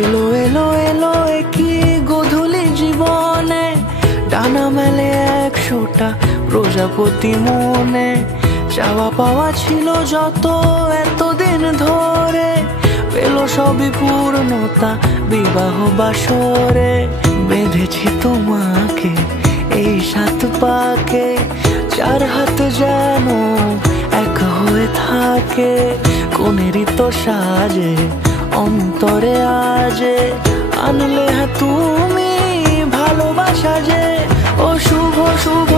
এলো এলো এলো কি গোধূলি জীবনে, ডানা মেলে 100টা প্রজাপতি মনে। চাওয়া পাওয়া ছিল যত এতদিন ধরে, পেল সবই পূর্ণতা বিবাহ বাসরে। বেঁধেছি তোমাকে এই 7 পাকে, 4 হাত যেন এক হয়ে থাকে। কোনেরই তো সাজে অন্তরে আজে, আনলে তুমি ভালোবাসা যে। ও শুভ শুভ